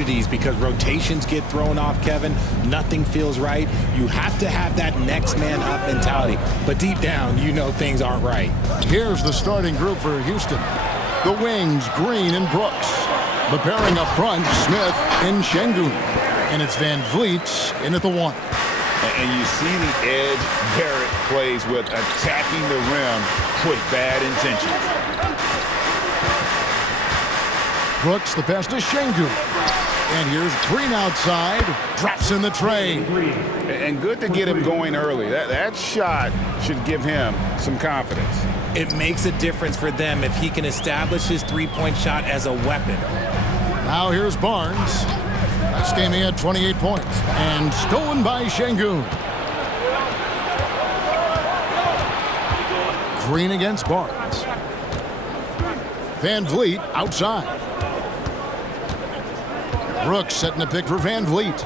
opportunities because rotations get thrown off, Kevin. Nothing feels right. You have to have that next man up mentality. But deep down, you know things aren't right. Here's the starting group for Houston. The wings, Green and Brooks. The pairing up front, Smith and Şengün. And it's Van Vliet in at the 1. And you see the edge Barrett plays with, attacking the rim with bad intentions. Brooks, the pass to Şengün. And here's Green outside, drops in the tray. And good to get him going early. That shot should give him some confidence. It makes a difference for them if he can establish his three-point shot as a weapon. Now here's Barnes. Last game he had 28 points. And stolen by Şengün. Green against Barnes. Van Vliet outside. Brooks setting a pick for Van Vliet.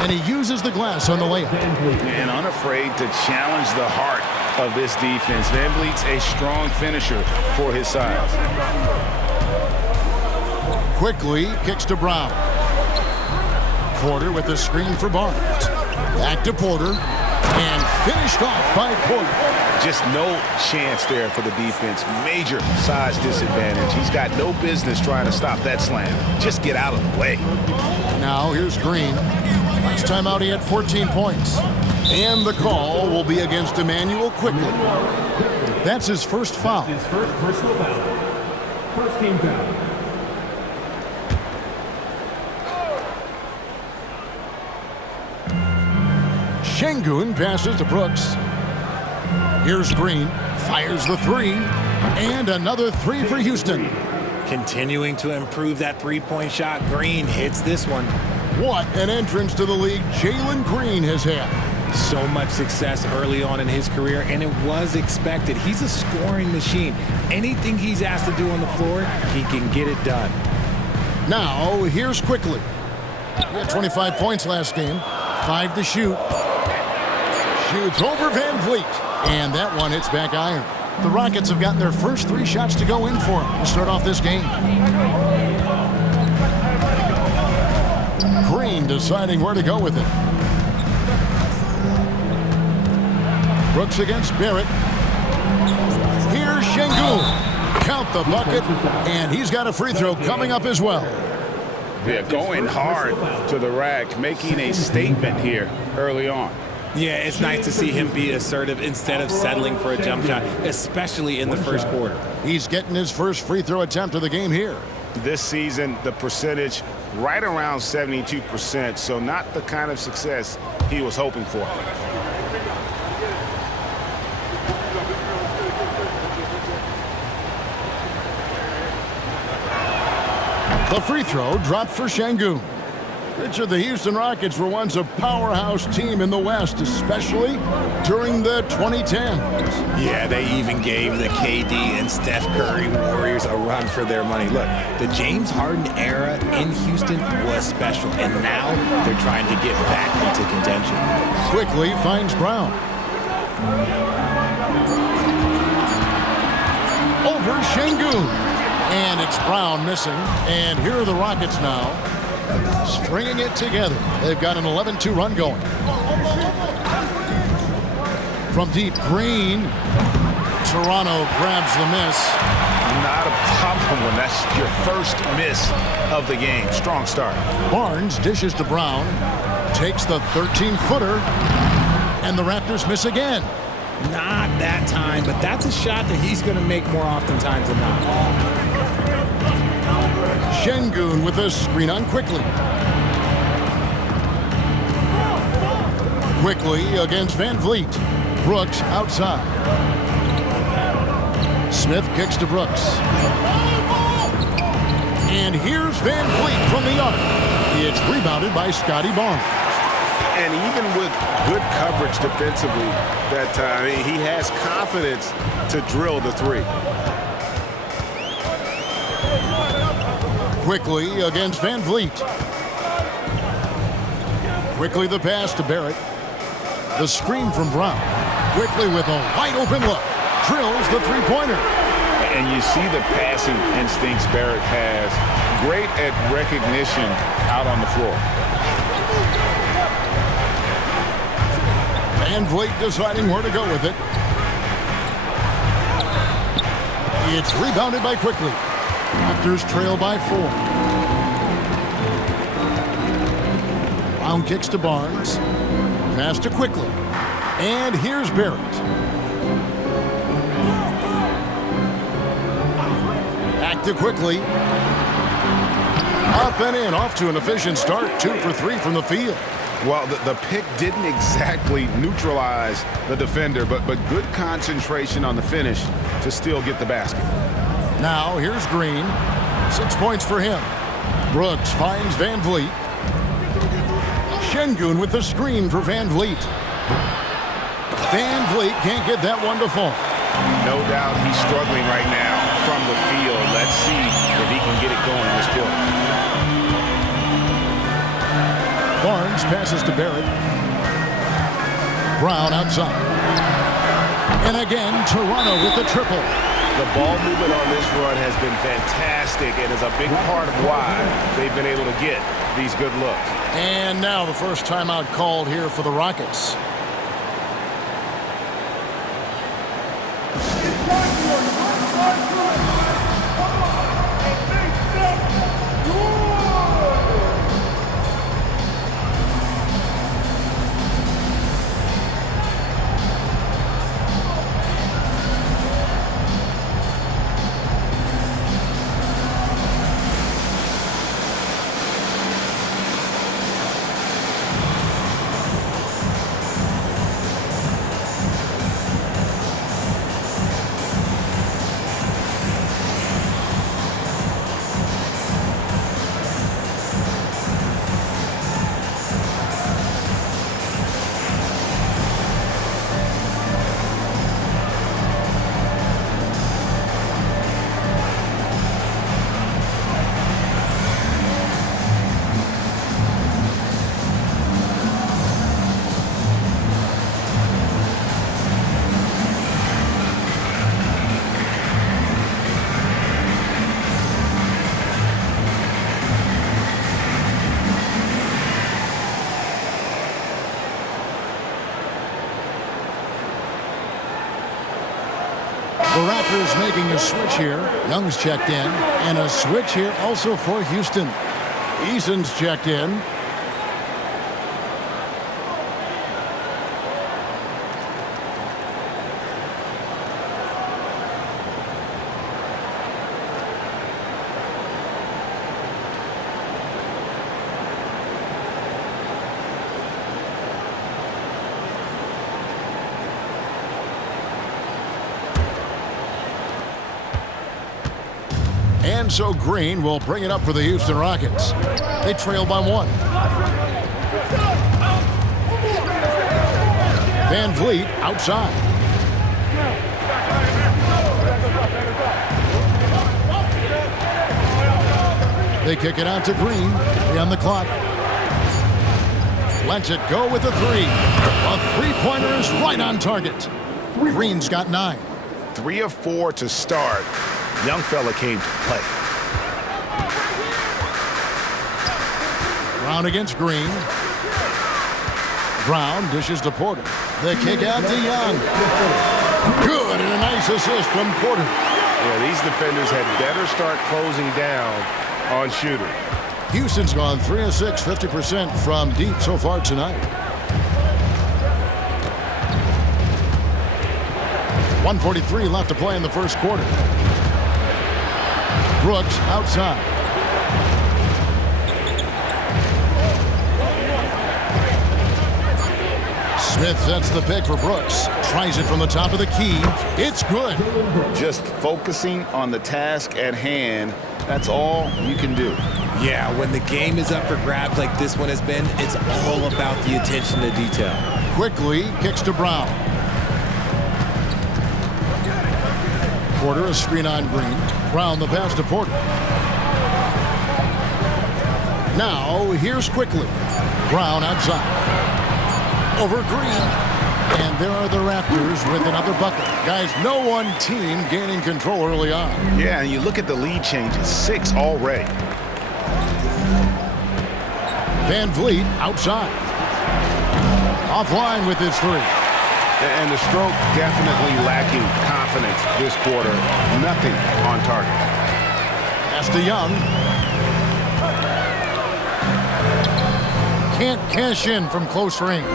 And he uses the glass on the layup. And unafraid to challenge the heart of this defense. Van Vliet's a strong finisher for his size. Quickly kicks to Brown. Porter with the screen for Barnes. Back to Porter. And finished off by Porter. Just no chance there for the defense. Major size disadvantage. He's got no business trying to stop that slam. Just get out of the way. Now here's Green. Last time out he had 14 points. And the call will be against Emmanuel Quickly. That's his first foul. His first personal foul. First team foul. Şengün passes to Brooks. Here's Green, fires the 3, and another 3 for Houston. Continuing to improve that three-point shot, Green hits this one. What an entrance to the league Jalen Green has had. So much success early on in his career, and it was expected. He's a scoring machine. Anything he's asked to do on the floor, he can get it done. Now, here's Quickly. He had 25 points last game, 5 to shoot. Shoots over Van Vliet. And that one hits back iron. The Rockets have gotten their first 3 shots to go in for him to start off this game. Green deciding where to go with it. Brooks against Barrett. Here's Şengün. Count the bucket. And he's got a free throw coming up as well. Yeah, going hard to the rack, making a statement here early on. Yeah, it's nice to see him be assertive instead of settling for a jump shot, especially in the first quarter. He's getting his first free throw attempt of the game here. This season, the percentage right around 72%, so not the kind of success he was hoping for. The free throw dropped for Şengün. Richard, the Houston Rockets were once a powerhouse team in the West, especially during the 2010s. Yeah, they even gave the KD and Steph Curry Warriors a run for their money. Look, the James Harden era in Houston was special, and now they're trying to get back into contention. Quickly finds Brown. Over Şengün. And it's Brown missing. And here are the Rockets now, stringing it together. They've got an 11-2 run going. From deep, Green. Toronto grabs the miss. Not a problem when that's your first miss of the game. Strong start. Barnes dishes to Brown. Takes the 13-footer. And the Raptors miss again. Not that time, but that's a shot that he's going to make more oftentimes than not. Şengün with a screen on Quickly. Quickly against Van Vliet. Brooks outside. Smith kicks to Brooks. And here's Van Vliet from the arc. It's rebounded by Scotty Barnes. And even with good coverage defensively that time, he has confidence to drill the 3. Quickly against Van Vliet. Quickly the pass to Barrett. The screen from Brown. Quickly with a wide open look. Drills the 3-pointer. And you see the passing instincts Barrett has. great at recognition out on the floor. Van Vliet deciding where to go with it. It's rebounded by Quickly. Raptors trail by 4. Brown kicks to Barnes. Pass to Quickly. And here's Barrett. Back to Quickly. Up and in, off to an efficient start. 2 for 3 from the field. Well, the pick didn't exactly neutralize the defender, but good concentration on the finish to still get the basket. Now here's Green. 6 points for him. Brooks finds Van Vliet. Şengün with the screen for Van Vliet. Van Vliet can't get that one to fall. No doubt he's struggling right now from the field. Let's see if he can get it going this quarter. Barnes passes to Barrett. Brown outside. And again, Toronto with the triple. The ball movement on this run has been fantastic and is a big part of why they've been able to get these good looks. And now the first timeout called here for the Rockets. The Raptors making a switch here. Young's checked in. And a switch here also for Houston. Eason's checked in. And so Green will bring it up for the Houston Rockets. They trail by 1. Van Vliet outside. They kick it out to Green. 3 on the clock. Lets it go with a 3. A three-pointer is right on target. Green's got 9. 3 of 4 to start. Young fella came to play. Brown against Green. Brown dishes to Porter. The kick out to Young. Good, and a nice assist from Porter. Yeah, these defenders had better start closing down on shooters. Houston's gone 3 of 6, 50% from deep so far tonight. 1:43 left to play in the first quarter. Brooks outside. Smith sets the pick for Brooks. Tries it from the top of the key. It's good. Just focusing on the task at hand. That's all you can do. Yeah, when the game is up for grabs like this one has been, it's all about the attention to detail. Quickly kicks to Brown. Porter a screen on Green. Brown the pass to Porter. Now here's Quickly. Brown outside. Over Green. And there are the Raptors with another bucket. Guys, no one team gaining control early on. Yeah, and you look at the lead changes. 6 already. Van Vliet outside. Offline with his three. And the stroke definitely lacking confidence this quarter. Nothing on target. Pass to Young. Can't cash in from close range.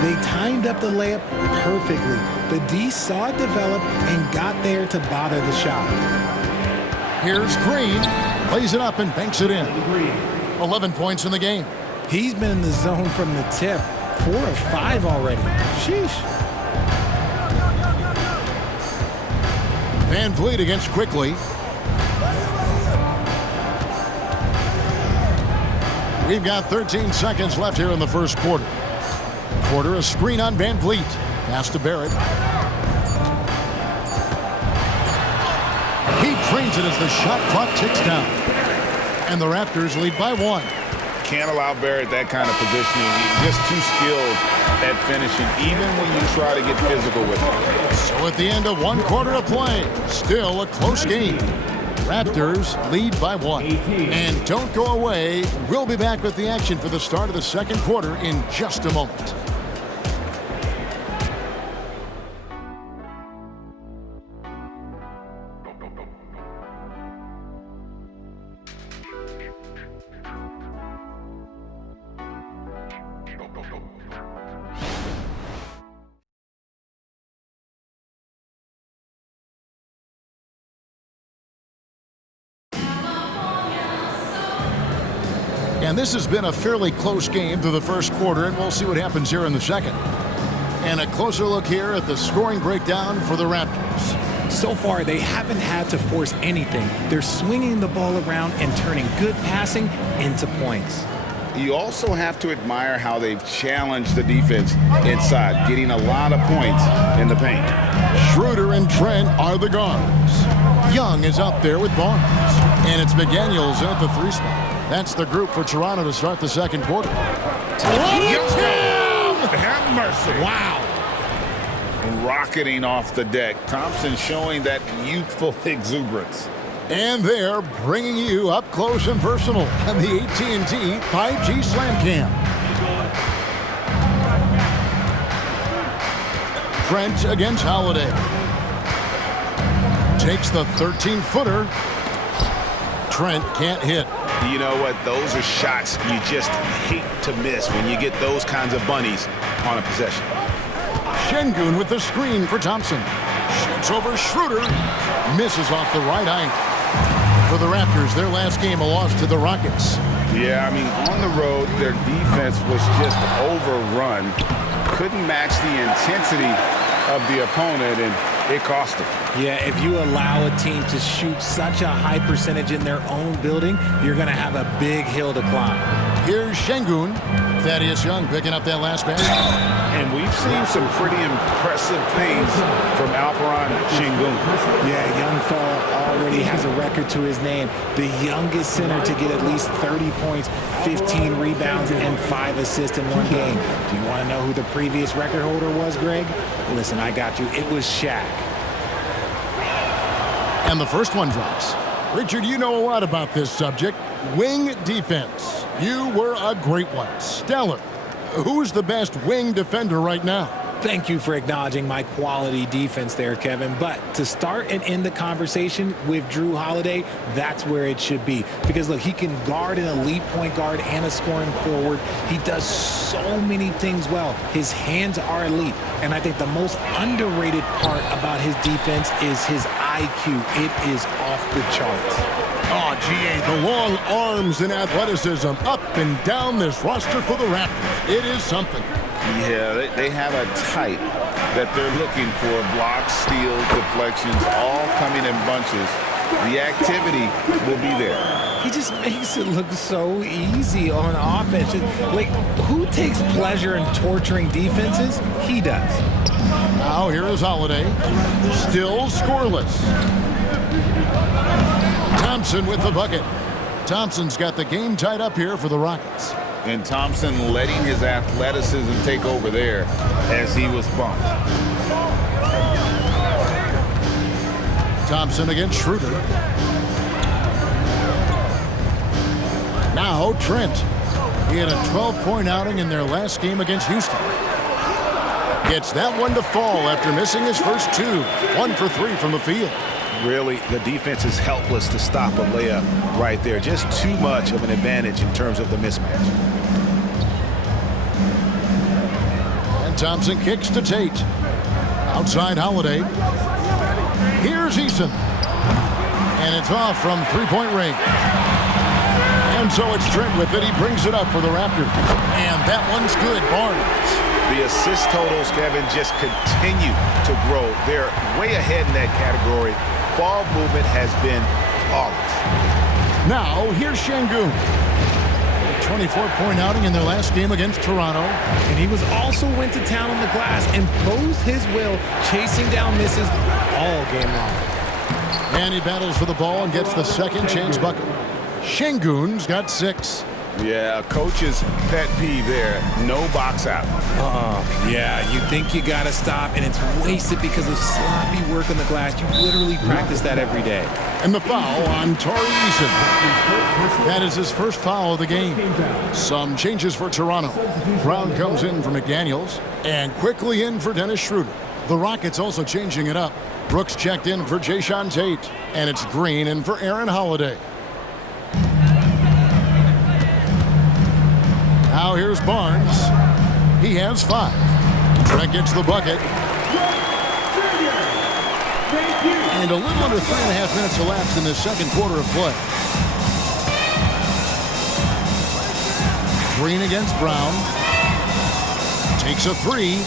They timed up the layup perfectly. The D saw it develop and got there to bother the shot. Here's Green. Lays it up and banks it in. 11 points in the game. He's been in the zone from the tip. 4 of 5 already. Sheesh. Van Vliet against Quickly. We've got 13 seconds left here in the first quarter. A screen on Van Vliet. Pass to Barrett. He drains it as the shot clock ticks down. And the Raptors lead by 1. Can't allow Barrett that kind of positioning. He's just too skilled at finishing, even when you try to get physical with him. So at the end of 1 quarter of play, still a close game. Raptors lead by 1. And don't go away. We'll be back with the action for the start of the second quarter in just a moment. And this has been a fairly close game through the first quarter, and we'll see what happens here in the second. And a closer look here at the scoring breakdown for the Raptors. So far, they haven't had to force anything. They're swinging the ball around and turning good passing into points. You also have to admire how they've challenged the defense inside, getting a lot of points in the paint. Schroeder and Trent are the guards. Young is up there with Barnes. And it's McDaniels at the 3 spot. That's the group for Toronto to start the second quarter. Have mercy. Wow. Rocketing off the deck. Thompson showing that youthful exuberance. And they're bringing you up close and personal on the AT&T 5G Slam Cam. Trent against Holiday. Takes the 13-footer. Trent can't hit. You know what? Those are shots you just hate to miss when you get those kinds of bunnies on a possession. Şengün with the screen for Thompson. Shoots over Schroeder. Misses off the right eye. For the Raptors, their last game, a loss to the Rockets. Yeah, I mean, on the road, their defense was just overrun. Couldn't match the intensity of the opponent, and it cost them. Yeah, if you allow a team to shoot such a high percentage in their own building, you're going to have a big hill to climb. Here's Şengün. Thaddeus Young picking up that last basket. And we've seen some pretty impressive things from Alperen Şengün. Yeah, young fella already has a record to his name. The youngest center to get at least 30 points, 15 rebounds, and 5 assists in one game. Do you want to know who the previous record holder was, Greg? Listen, I got you. It was Shaq. And the first one drops. Richard, you know a lot about this subject. Wing defense. You were a great one. Stellar. Who's the best wing defender right now? Thank you for acknowledging my quality defense there, Kevin. But to start and end the conversation with Jrue Holiday, that's where it should be. Because, look, he can guard an elite point guard and a scoring forward. He does so many things well. His hands are elite. And I think the most underrated part about his defense is his IQ. It is off the charts. Oh, GA, the long arms and athleticism up and down this roster for the Raptors. It is something. Yeah, they have a type that they're looking for. Blocks, steals, deflections, all coming in bunches. The activity will be there. He just makes it look so easy on offense. Like, who takes pleasure in torturing defenses? He does. Now here is Holiday. Still scoreless. Thompson with the bucket. Thompson's got the game tied up here for the Rockets. And Thompson letting his athleticism take over there as he was bumped. Thompson against Schroeder. Now Trent. He had a 12-point outing in their last game against Houston. Gets that one to fall after missing his first two. 1 for 3 from the field. Really, the defense is helpless to stop a layup right there. Just too much of an advantage in terms of the mismatch. And Thompson kicks to Tate. Outside Holiday. Here's Eason. And it's off from three-point range. And so it's Trent with it. He brings it up for the Raptors. And that one's good. Barnes. The assist totals, Kevin, just continue to grow. They're way ahead in that category. Ball movement has been flawless. Now, here's Şengün. A 24-point outing in their last game against Toronto. And he was also went to town on the glass, imposed his will, chasing down misses all game long. And he battles for the ball and gets the second chance bucket. Şengün's got 6. Yeah, a coach's pet peeve there. No box out. Yeah, you think you got to stop, and it's wasted because of sloppy work on the glass. You literally practice that every day. And the foul on Tari Eason. That is his first foul of the game. Some changes for Toronto. Brown comes in for McDaniels, and quickly in for Dennis Schroeder. The Rockets also changing it up. Brooks checked in for Jae'Sean Tate, and it's Green in for Aaron Holiday. Now here's Barnes. He has 5. Trent gets the bucket. And a little under 3.5 minutes elapsed in the second quarter of play. Green against Brown. Takes a 3.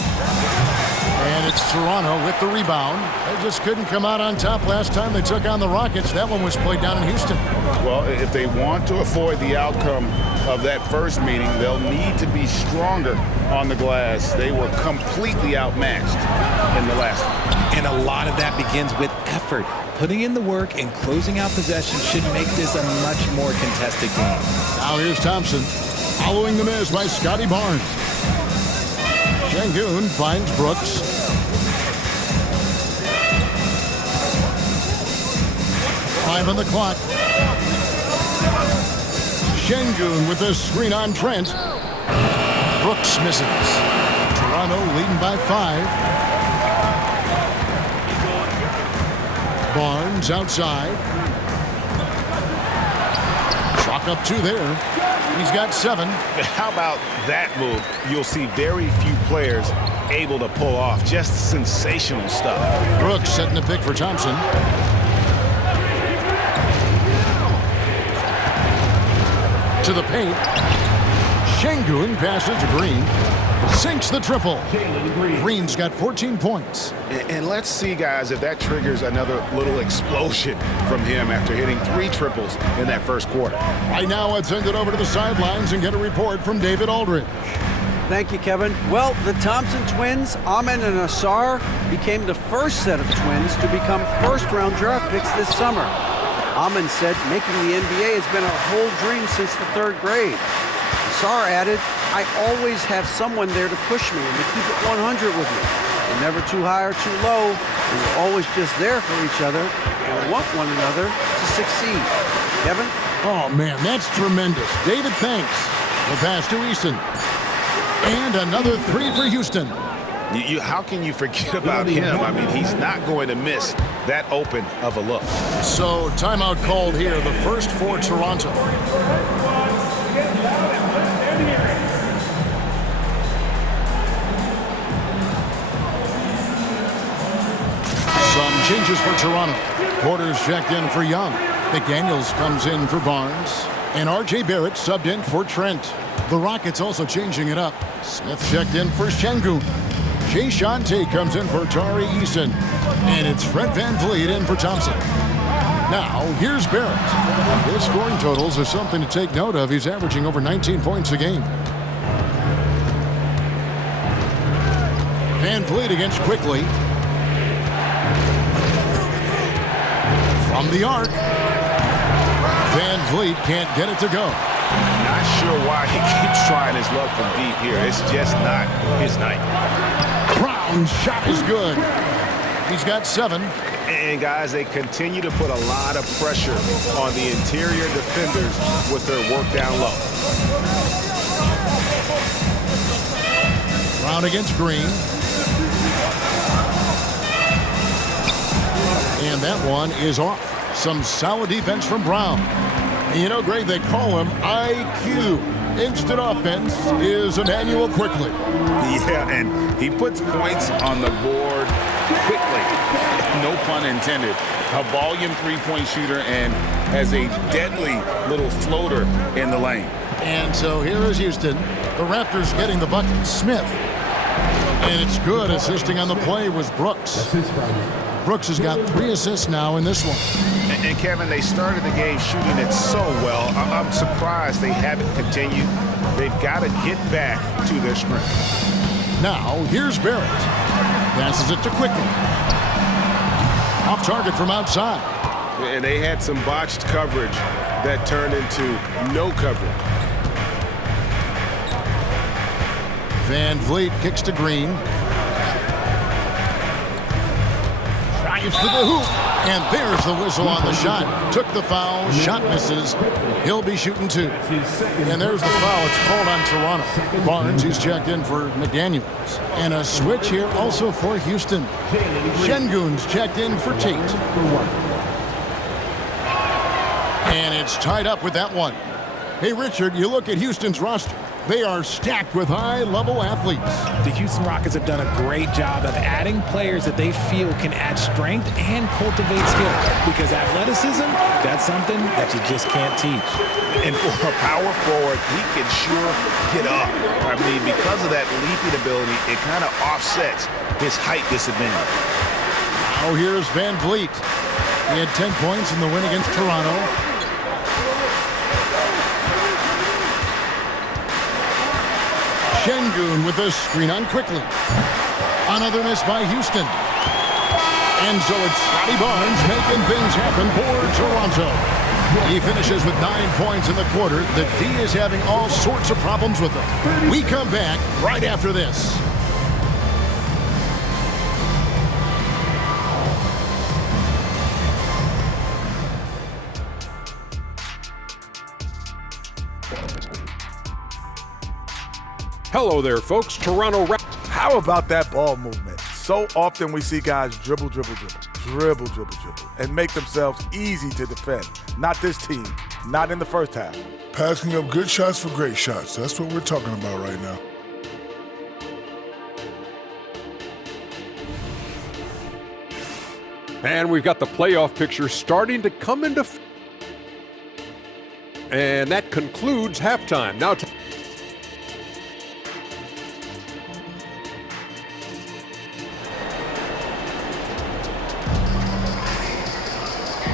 And it's Toronto with the rebound. They just couldn't come out on top last time they took on the Rockets. That one was played down in Houston. Well, if they want to avoid the outcome of that first meeting, they'll need to be stronger on the glass. They were completely outmatched in the last one. And a lot of that begins with effort. Putting in the work and closing out possession should make this a much more contested game. Now here's Thompson. Following the miss by Scotty Barnes. Şengün finds Brooks. Time on the clock. Şengün with the screen on Trent. Brooks misses. Toronto leading by 5. Barnes outside. Chalk up 2 there. He's got 7. How about that move? You'll see very few players able to pull off. Just sensational stuff. Brooks setting the pick for Thompson. To the paint. Şengün passes to Green. Sinks the triple. Green's got 14 points. And let's see, guys, if that triggers another little explosion from him after hitting 3 triples in that first quarter. Right now, let's send it over to the sidelines and get a report from David Aldridge. Thank you, Kevin. Well, the Thompson twins, Amen and Asar, became the first set of twins to become first-round draft picks this summer. Amen said making the NBA has been a whole dream since the 3rd grade. Asar added, I always have someone there to push me and to keep it 100 with me. They're never too high or too low. And we're always just there for each other and want one another to succeed. Kevin? Oh, man, that's tremendous. David, thanks. The pass to Eason. And another 3 for Houston. How can you forget about him? I mean, he's not going to miss that open of a look. So, timeout called here, the first for Toronto. Some changes for Toronto. Porter's checked in for Young. McDaniels comes in for Barnes. And R.J. Barrett subbed in for Trent. The Rockets also changing it up. Smith checked in for Şengün. Jae'Sean Tate comes in for Tari Eason. And it's Fred VanVleet in for Thompson. Now, here's Barrett. His scoring totals are something to take note of. He's averaging over 19 points a game. VanVleet against Quickly. From the arc. VanVleet can't get it to go. Not sure why he keeps trying his luck from deep here. It's just not his night. Brown's shot is good. He's got 7. And, guys, they continue to put a lot of pressure on the interior defenders with their work down low. Brown against Green. And that one is off. Some solid defense from Brown. You know, Greg, they call him IQ. Instant offense is Emmanuel quickly. Yeah, and he puts points on the board quickly. No pun intended. A volume three-point shooter and has a deadly little floater in the lane. And so here is Houston. The Raptors getting the bucket. Smith. And it's good. Assisting on the play was Brooks. Brooks has got 3 assists now in this one. And Kevin, they started the game shooting it so well. I'm surprised they haven't continued. They've got to get back to their strength. Now, here's Barrett. Passes it to Quickly. Off target from outside. And they had some botched coverage that turned into no coverage. Van Vliet kicks to Green. Drives to the hoop. And there's the whistle on the shot. Took the foul. Shot misses. He'll be shooting 2. And there's the foul. It's called on Toronto. Barnes, who's checked in for McDaniels. And a switch here also for Houston. Şengün's checked in for Tate. And it's tied up with that one. Hey, Richard, you look at Houston's roster. They are stacked with high-level athletes. The Houston Rockets have done a great job of adding players that they feel can add strength and cultivate skill. Because athleticism, that's something that you just can't teach. And for a power forward, he can sure get up. I mean, because of that leaping ability, it kind of offsets his height disadvantage. Now here's Van Vliet. He had 10 points in the win against Toronto. Şengün with a screen on Quickly. Another miss by Houston. And so it's Scotty Barnes making things happen for Toronto. He finishes with 9 points in the quarter. The D is having all sorts of problems with him. We come back right after this. Hello there, folks. Toronto Raptors. How about that ball movement? So often we see guys dribble, and make themselves easy to defend. Not this team, not in the first half. Passing up good shots for great shots. That's what we're talking about right now. And we've got the playoff picture starting to come into and that concludes halftime. Now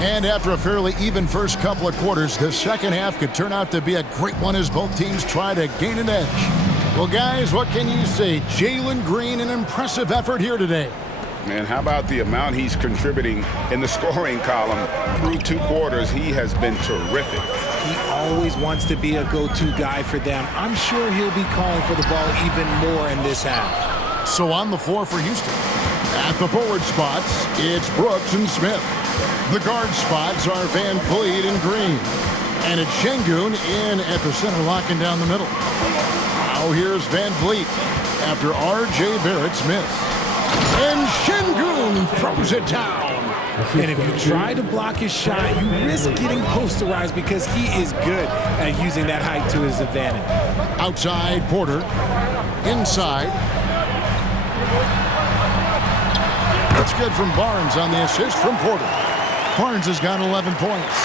And after a fairly even first couple of quarters, the second half could turn out to be a great one as both teams try to gain an edge. Well, guys, what can you say? Jalen Green, an impressive effort here today. Man, how about the amount he's contributing in the scoring column? Through 2 quarters, he has been terrific. He always wants to be a go-to guy for them. I'm sure he'll be calling for the ball even more in this half. So on the floor for Houston. At the forward spots, it's Brooks and Smith. The guard spots are Van Vliet and Green. And it's Şengün in at the center, locking down the middle. Now here's Van Vliet after R.J. Barrett's miss. And Şengün throws it down. And if you try to block his shot, you risk getting posterized because he is good at using that height to his advantage. Outside, Porter. Inside. That's good from Barnes on the assist from Porter. Barnes has got 11 points.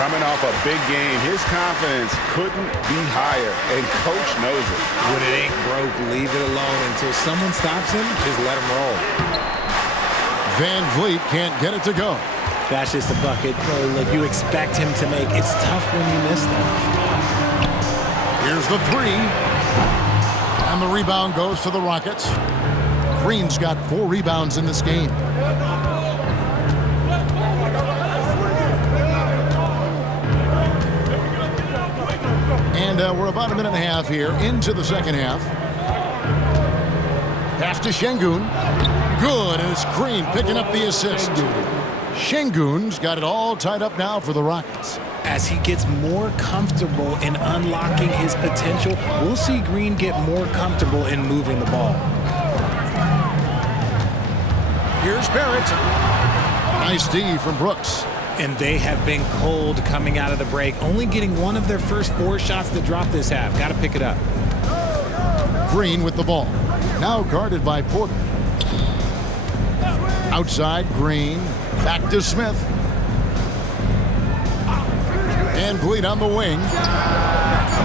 Coming off a big game, his confidence couldn't be higher, and Coach knows it. When it ain't broke, leave it alone until someone stops him. Just let him roll. Van Vliet can't get it to go. That's just a bucket like you expect him to make. It's tough when you miss them. Here's the 3. And the rebound goes to the Rockets. Green's got 4 rebounds in this game. And we're about a minute and a half here into the second half. Pass to Şengün. Good, and it's Green picking up the assist. Şengün's got it all tied up now for the Rockets. As he gets more comfortable in unlocking his potential, we'll see Green get more comfortable in moving the ball. Here's Barrett. Nice D from Brooks. And they have been cold coming out of the break, only getting one of their first 4 shots to drop this half. Got to pick it up. Green with the ball. Now guarded by Porter. Outside, Green. Back to Smith. Van Vliet on the wing.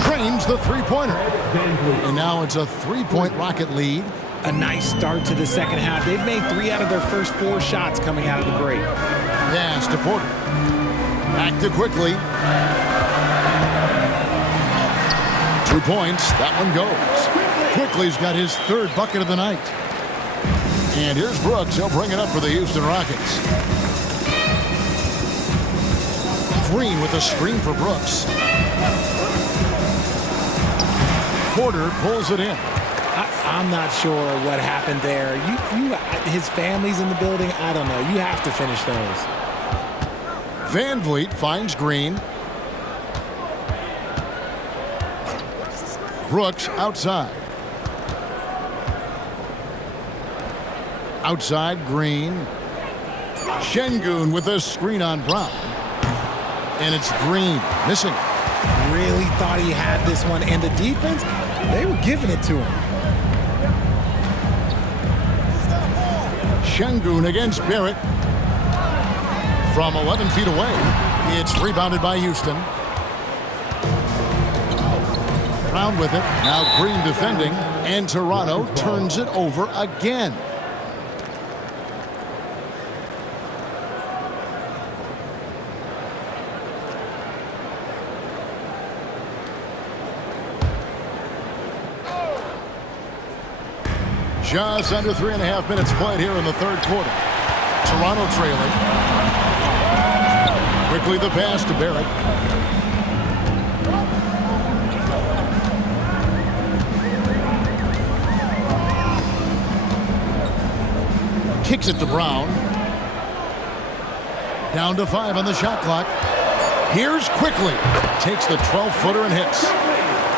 Drains the three-pointer. And now it's a 3-point Rocket lead. A nice start to the second half. They've made 3 out of their first 4 shots coming out of the break. Pass to Porter. Back to Quickly. 2 points. That one goes. Quickly's got his 3rd bucket of the night. And here's Brooks. He'll bring it up for the Houston Rockets. Green with a screen for Brooks. Porter pulls it in. I'm not sure what happened there. His family's in the building. I don't know. You have to finish those. Van Vliet finds Green. Brooks outside. Outside, Green. Şengün with a screen on Brown. And it's Green missing. Really thought he had this one. And the defense, they were giving it to him. Şengün against Barrett. From 11 feet away, it's rebounded by Houston. Brown with it. Now Green defending. And Toronto turns it over again. Just under 3.5 minutes played here in the 3rd quarter. Toronto trailing. Quickly the pass to Barrett. Kicks it to Brown. Down to 5 on the shot clock. Here's Quickly. Takes the 12-footer and hits.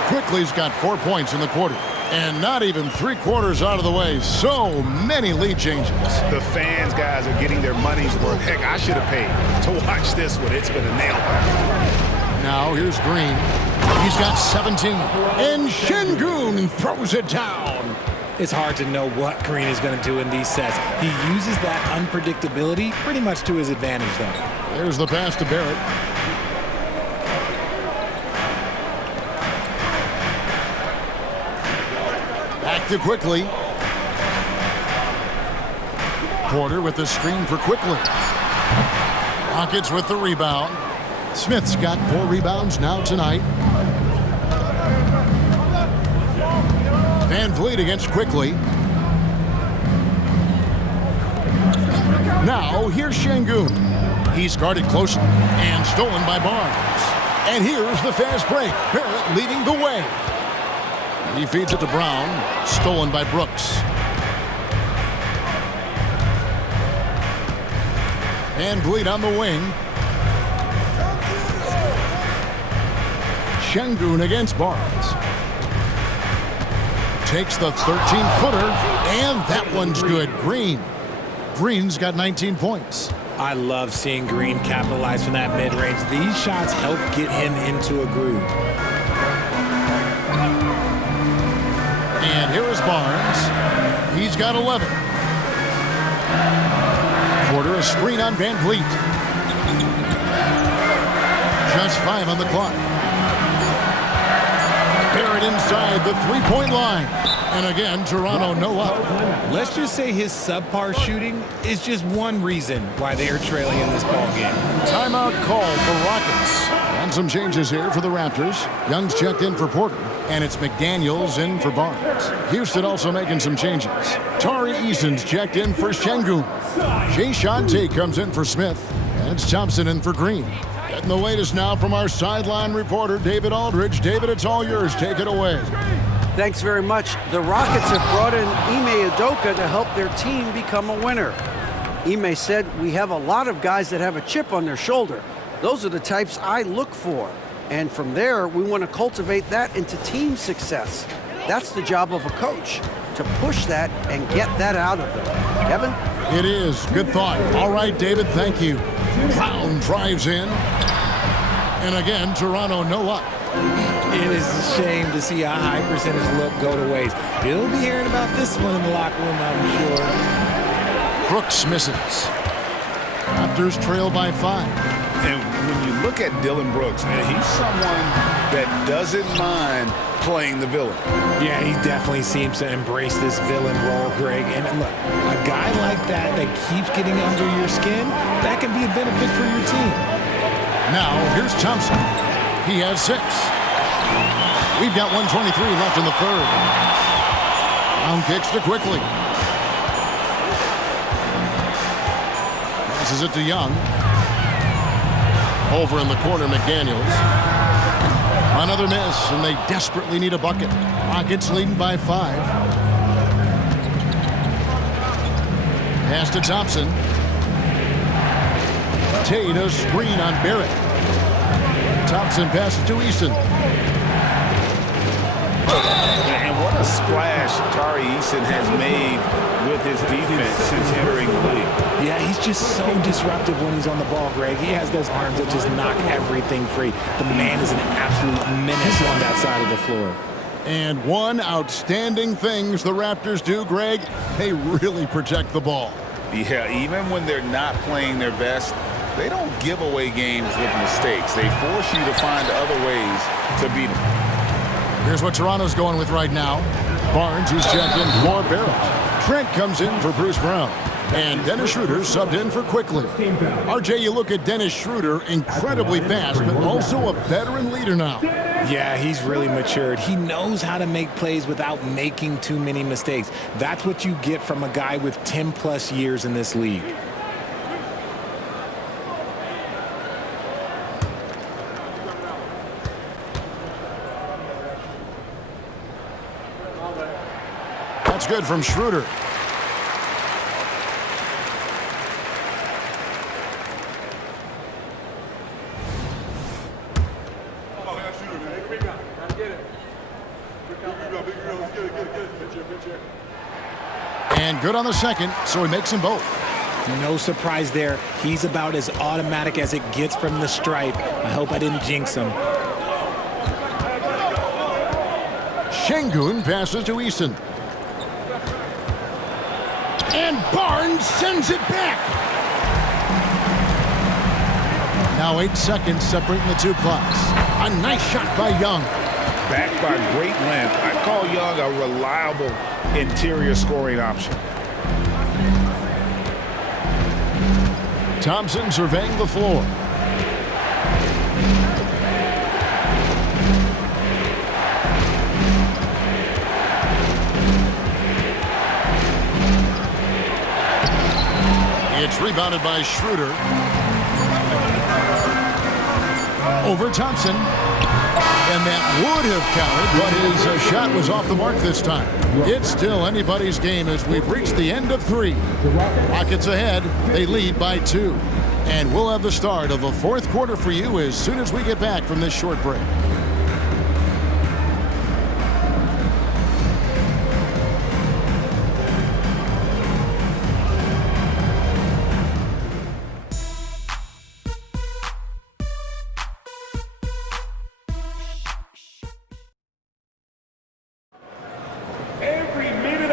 Quickly's got 4 points in the quarter. And not even 3/4 out of the way. So many lead changes. The fans, guys, are getting their money's worth. Heck, I should have paid to watch this one. It's been a nail-biter. Now here's Green. He's got 17. And Şengün throws it down. It's hard to know what Green is going to do in these sets. He uses that unpredictability pretty much to his advantage, though. There's the pass to Barrett. Back to Quickly. Porter with the screen for Quickly. Rockets with the rebound. Smith's got 4 rebounds now tonight. Van Vliet against Quickly. Now here's Şengün. He's guarded closely and stolen by Barnes. And here's the fast break. Barrett leading the way. He feeds it to Brown. Stolen by Brooks. Van Vliet on the wing. Şengün against Barnes. Takes the 13-footer, and that one's good. Green's got 19 points. I love seeing Green capitalize from that mid-range. These shots help get him into a groove. And here is Barnes. He's got 11. Porter, a screen on Van Vliet. Just 5 on the clock. Barrett inside the three-point line. And again, Toronto no up. Let's just say his subpar shooting is just one reason why they are trailing in this ball game. Timeout call for Rockets. And some changes here for the Raptors. Young's checked in for Porter. And it's McDaniels in for Barnes. Houston also making some changes. Tari Eason's checked in for Şengün. Jae'Sean Tate comes in for Smith. And it's Thompson in for Green. Getting the latest now from our sideline reporter, David Aldridge. David, it's all yours. Take it away. Thanks very much. The Rockets have brought in Ime Udoka to help their team become a winner. Ime said, "We have a lot of guys that have a chip on their shoulder. Those are the types I look for. And from there, we want to cultivate that into team success. That's the job of a coach, to push that and get that out of them." Kevin? It is. Good thought. All right, David, thank you. Brown drives in. And again, Toronto no luck. It is a shame to see a high percentage look go to waste. He'll be hearing about this one in the locker room, I'm sure. Brooks misses. Raptors trail by 5. And when you look at Dylan Brooks, man, he's someone that doesn't mind playing the villain. Yeah, he definitely seems to embrace this villain role, Greg. And look, a guy like that keeps getting under your skin, that can be a benefit for your team. Now, here's Thompson. He has 6. We've got 1:23 left in the third. Brown kicks to Quickly. Passes it to Young. Over in the corner, McDaniels. Another miss, and they desperately need a bucket. Rockets leading by 5. Pass to Thompson. Tate a screen on Barrett. Thompson passes to Eason. And what a splash Tari Eason has made with his defense since entering the league. Yeah, he's just so disruptive when he's on the ball, Greg. He has those arms that just knock everything free. The man is an absolute menace on that side of the floor. And one outstanding things the Raptors do, Greg, they really protect the ball. Yeah, even when they're not playing their best, they don't give away games with mistakes. They force you to find other ways to beat them. Here's what Toronto's going with right now. Barnes, who's checked in for Barrett. Trent comes in for Bruce Brown. And Dennis Schroeder subbed in for Quickly. RJ, you look at Dennis Schroeder, incredibly fast, but also a veteran leader now. Yeah, he's really matured. He knows how to make plays without making too many mistakes. That's what you get from a guy with 10-plus years in this league. That's good from Schroeder. And good on the second, so he makes them both. No surprise there. He's about as automatic as it gets from the stripe. I hope I didn't jinx him. Şengün passes to Eason. And Barnes sends it back. Now 8 seconds separating the two clocks. A nice shot by Young. Backed by great length, I call Young a reliable interior scoring option. Thompson surveying the floor. It's rebounded by Schroeder. Over Thompson. And that would have counted, but his shot was off the mark this time. It's still anybody's game as we've reached the end of 3. Rockets ahead. They lead by 2. And we'll have the start of the 4th quarter for you as soon as we get back from this short break.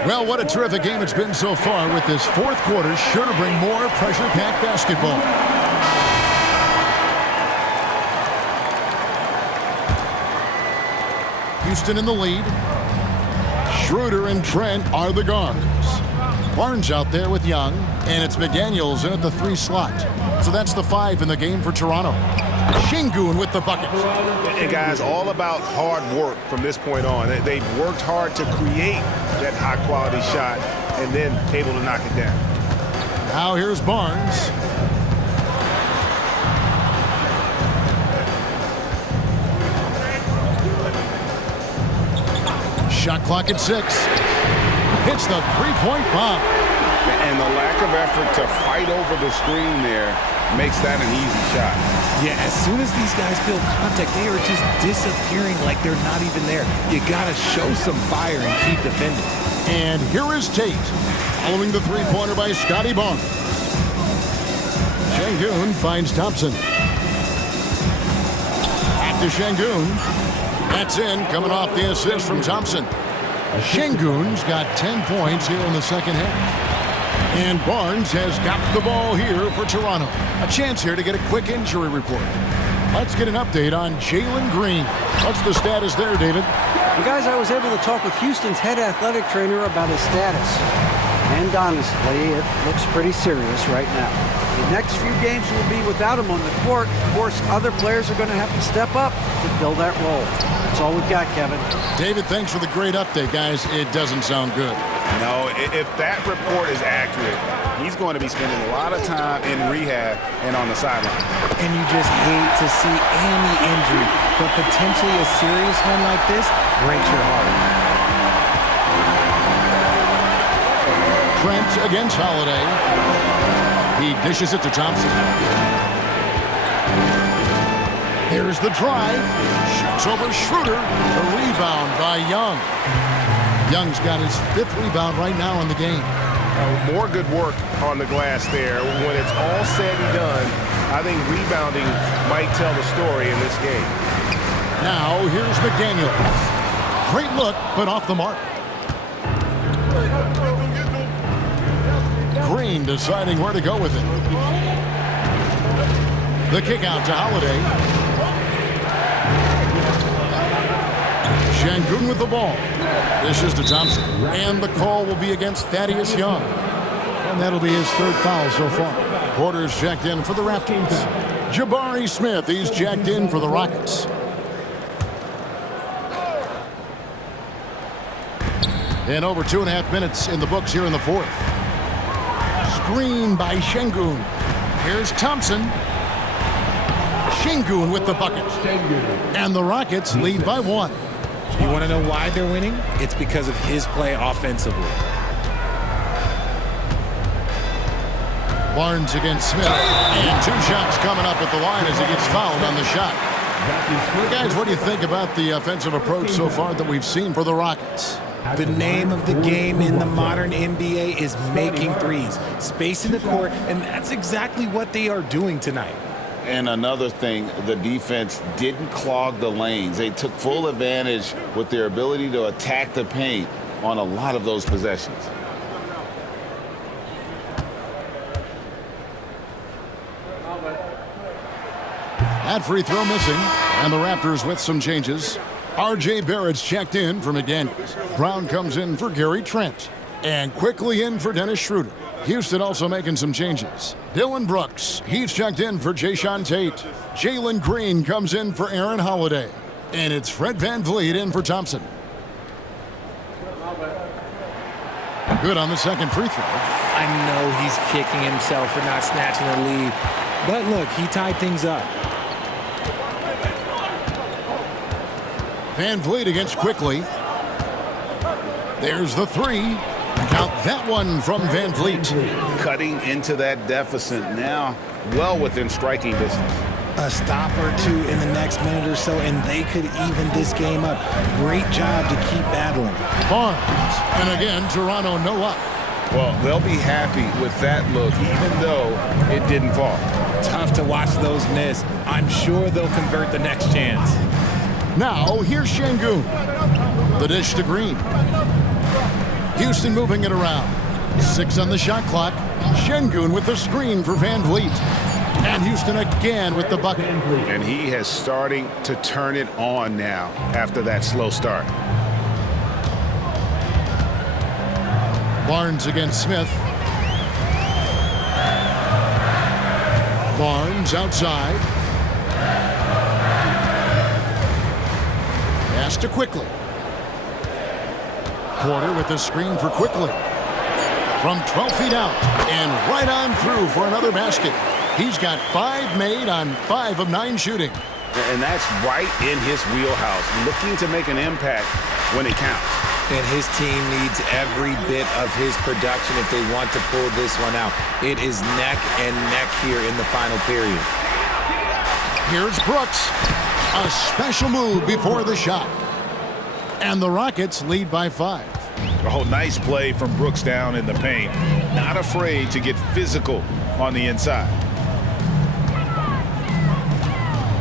Well, what a terrific game it's been so far, with this 4th quarter sure to bring more pressure-packed basketball. Houston in the lead. Schroeder and Trent are the guards. Barnes out there with Young, and it's McDaniels in at the 3 slot. So that's the 5 in the game for Toronto. Şengün with the bucket. And guys, all about hard work from this point on. They've worked hard to create that high-quality shot and then able to knock it down. Now here's Barnes. Shot clock at 6. Hits the 3-point bomb. And the lack of effort to fight over the screen there makes that an easy shot. Yeah, as soon as these guys feel contact, they are just disappearing like they're not even there. You got to show some fire and keep defending. And here is Tate. Following the three-pointer by Scotty Barnes. Şengün finds Thompson. Back to Şengün. That's in, coming off the assist from Thompson. Şengün's got 10 points here in the second half. And Barnes has got the ball here for Toronto. A chance here to get a quick injury report. Let's get an update on Jalen Green. What's the status there, David? Well, guys, I was able to talk with Houston's head athletic trainer about his status. And honestly, it looks pretty serious right now. The next few games will be without him on the court. Of course, other players are going to have to step up to fill that role. That's all we've got, Kevin. David, thanks for the great update, guys. It doesn't sound good. No, if that report is accurate, he's going to be spending a lot of time in rehab and on the sideline. And you just hate to see any injury, but potentially a serious one like this breaks your heart. Trent against Holiday. He dishes it to Thompson. Here's the drive. Shoots over Schroeder. The rebound by Young. Young's got his 5th rebound right now in the game. More good work on the glass there. When it's all said and done, I think rebounding might tell the story in this game. Now, here's McDaniel. Great look, but off the mark. Green deciding where to go with it. The kick out to Holiday. Şengün with the ball. This is to Thompson. And the call will be against Thaddeus Young. And that'll be his 3rd foul so far. Porter's checked in for the Raptors. Jabari Smith, he's checked in for the Rockets. And over 2.5 minutes in the books here in the 4th. Screen by Şengün. Here's Thompson. Şengün with the bucket. And the Rockets lead by 1. You want to know why they're winning? It's because of his play offensively. Barnes against Smith. And 2 shots coming up at the line as he gets fouled on the shot. Guys, what do you think about the offensive approach so far that we've seen for the Rockets? The name of the game in the modern NBA is making threes, spacing the court, and that's exactly what they are doing tonight. And another thing, the defense didn't clog the lanes. They took full advantage with their ability to attack the paint on a lot of those possessions. That free throw missing, and the Raptors with some changes. R.J. Barrett's checked in for McDaniels. Brown comes in for Gary Trent. And quickly in for Dennis Schroeder. Houston also making some changes. Dylan Brooks, he's checked in for Jae'Sean Tate. Jalen Green comes in for Aaron Holiday. And it's Fred VanVleet in for Thompson. Good on the second free throw. I know he's kicking himself for not snatching the lead, but look, he tied things up. VanVleet against Quickly. There's the 3. Count that one from VanVleet. Cutting into that deficit now, well within striking distance. A stop or 2 in the next minute or so, and they could even this game up. Great job to keep battling. Barnes. And again, Toronto no luck. Well, they'll be happy with that look, even though it didn't fall. Tough to watch those miss. I'm sure they'll convert the next chance. Now, here's Şengün. The dish to Green. Houston moving it around. 6 on the shot clock. Şengün with the screen for VanVleet. And Houston again with the bucket. And he has starting to turn it on now after that slow start. Barnes against Smith. Barnes outside. Pass to Quickly. Porter with the screen for Quickly. From 12 feet out and right on through for another basket. He's got 5 made on 5 of 9 shooting. And that's right in his wheelhouse, looking to make an impact when it counts. And his team needs every bit of his production if they want to pull this one out. It is neck and neck here in the final period. Here's Brooks. A special move before the shot. And the Rockets lead by 5. Oh, nice play from Brooks down in the paint. Not afraid to get physical on the inside.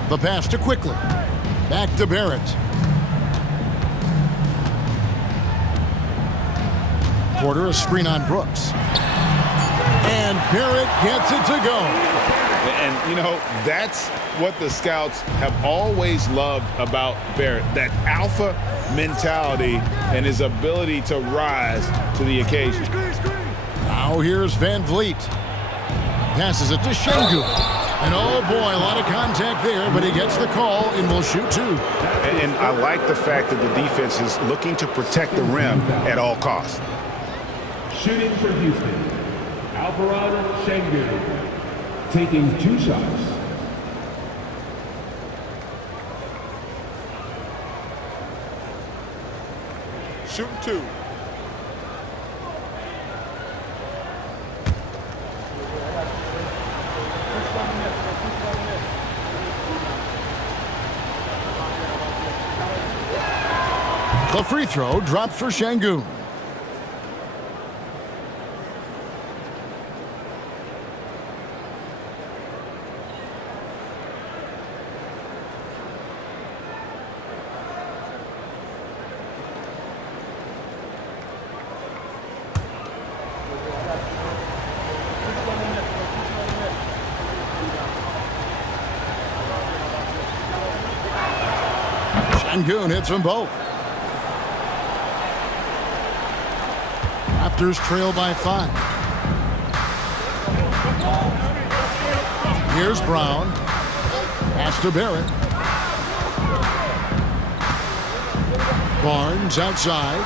The pass to Quickly. Back to Barrett. Porter, a screen on Brooks. And Barrett gets it to go. And, you know, that's what the scouts have always loved about Barrett, that alpha mentality and his ability to rise to the occasion. Now here's Van Vliet. Passes it to Şengün. And oh boy, a lot of contact there, but he gets the call and will shoot two. And I like the fact that the defense is looking to protect the rim at all costs. Shooting for Houston, Alperen Şengün, taking 2 shots. Shoot 2. The free throw drops for Şengün. Şengün hits them both. Raptors trail by 5. Here's Brown. Pass to Barrett. Barnes outside.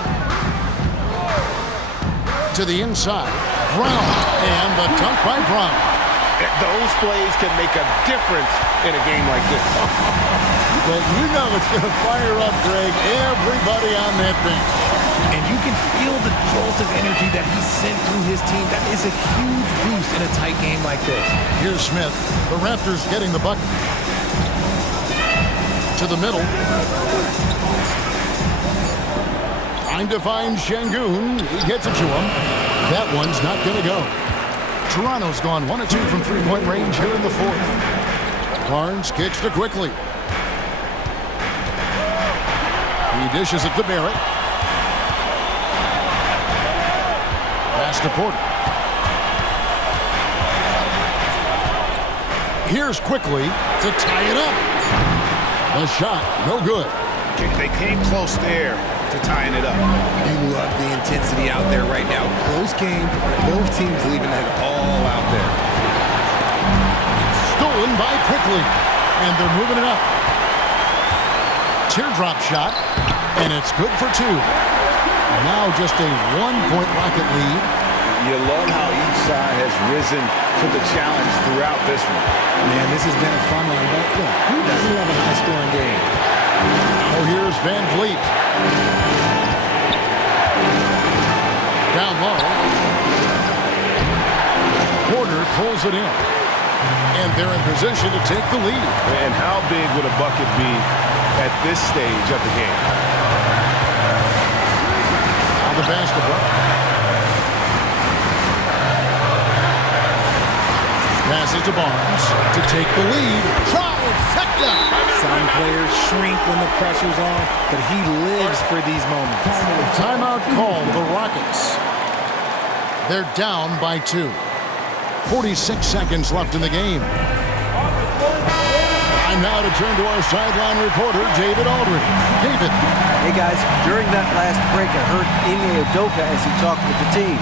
To the inside. Brown. And the dunk by Brown. Those plays can make a difference in a game like this. But you know it's going to fire up, Greg, everybody on that bench. And you can feel the jolt of energy that he sent through his team. That is a huge boost in a tight game like this. Here's Smith. The Raptors getting the bucket. To the middle. Trying to find Şengün. He gets it to him. That one's not going to go. Toronto's gone 1 of 2 from three-point range here in the fourth. Barnes kicks to Quickly. He dishes it to Barrett. Pass to Porter. Here's Quickly to tie it up. The shot, no good. They came close there to tying it up. You love the intensity out there right now. Close game, both teams leaving it all out there. Stolen by Quickly, and they're moving it up. Teardrop shot, and it's good for 2. Now just a 1-point Rocket lead. You love how each side has risen to the challenge throughout this one. Man, this has been a fun one, but look, who doesn't love a high-scoring game? Now here's Van Vliet. Down low. Porter pulls it in. And they're in position to take the lead. And how big would a bucket be at this stage of the game? Now the basketball. Passes to Barnes to take the lead. Trifecta! Some players shrink when the pressure's on, but he lives for these moments. Timeout called the Rockets. They're down by 2. 46 seconds left in the game. Time now to turn to our sideline reporter, David Aldridge. David. Hey guys, during that last break, I heard Ime Udoka as he talked with the team.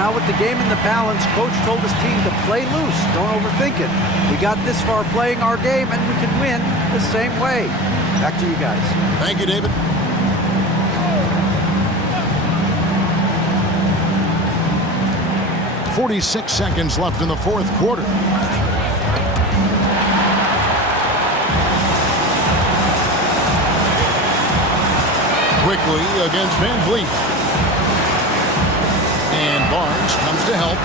Now with the game in the balance, coach told his team to play loose. Don't overthink it. We got this far playing our game, and we can win the same way. Back to you guys. Thank you, David. .46 seconds left in the fourth quarter. Quickly against Van Vliet. And Barnes comes to help.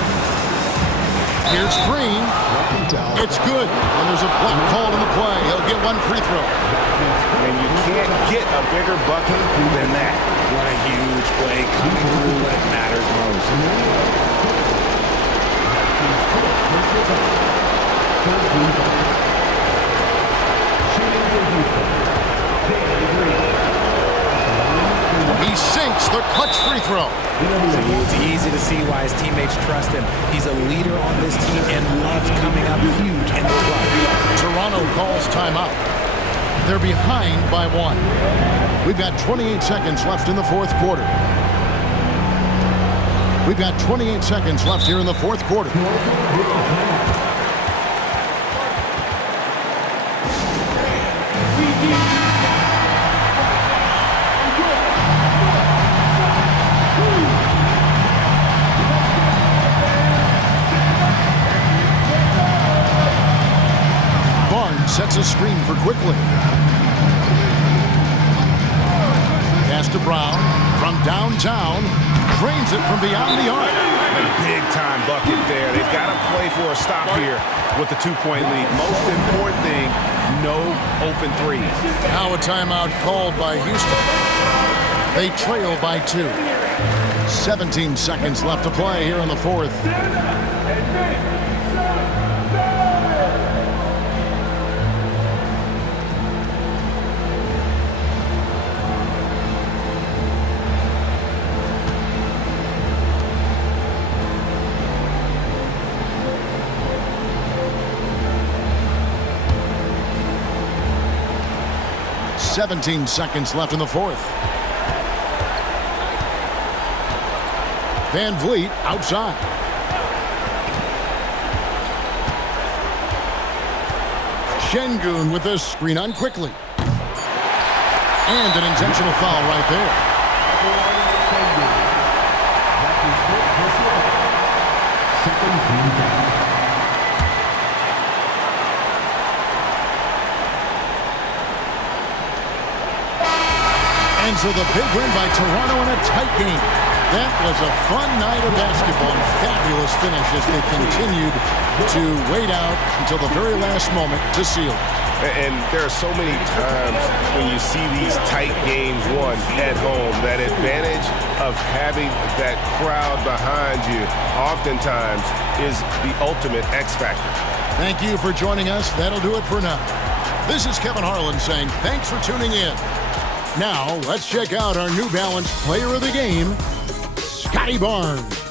Here's Green. It's good. And there's a block called in the play. He'll get one free throw. And you can't get a bigger bucket than that. What a huge play coming through when it matters most. He sinks the clutch free throw. It's easy to see why his teammates trust him. He's a leader on this team and loves coming up huge in the clutch. Toronto calls timeout. They're behind by 1. We've got 28 seconds left in the fourth quarter. We've got 28 seconds left here in the fourth quarter. Sets a screen for Quickly. Pass to Brown from downtown. Drains it from beyond the arc. A big-time bucket there. They've got to play for a stop here with the 2-point lead. Most important thing, no open threes. Now a timeout called by Houston. They trail by 2. 17 seconds left to play here in the fourth. Seventeen seconds left in the fourth. Van Vliet outside. Şengün with a screen on Quickly. And an intentional foul right there. And so the big win by Toronto in a tight game. That was a fun night of basketball and fabulous finish as they continued to wait out until the very last moment to seal it. And there are so many times when you see these tight games won at home, that advantage of having that crowd behind you oftentimes is the ultimate X factor. Thank you for joining us. That'll do it for now. This is Kevin Harlan saying thanks for tuning in. Now, let's check out our New Balance player of the game, Scotty Barnes.